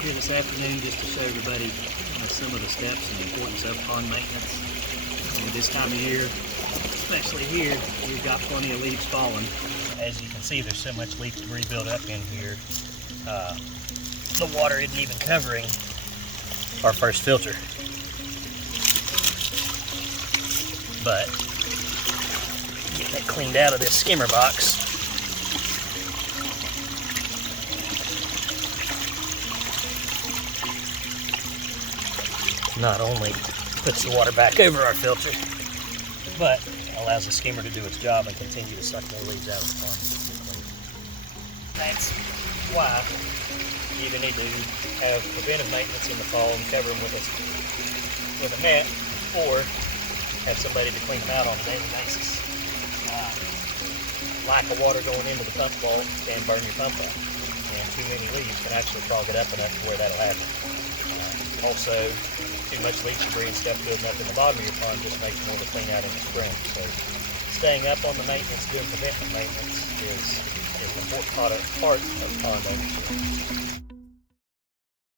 here this afternoon just to show everybody some of the steps and the importance of pond maintenance. This time of year, especially here, we've got plenty of leaves falling. As you can see, there's so much leaf debris built up in here. The water isn't even covering our first filter. But getting it cleaned out of this skimmer box, not only puts the water back over our filter, but allows the skimmer to do its job and continue to suck more leaves out of the pond. That's why you either need to have preventive maintenance in the fall and cover them with a net, or have somebody to clean them out on a daily basis. Lack of water going into the pump vault can burn your pump up, and too many leaves can actually clog it up enough to where that'll happen. Also, too much leaf debris and stuff building up in the bottom of your pond just makes more of a clean out in the spring. So staying up on the maintenance, doing preventive maintenance is an important part of pond ownership.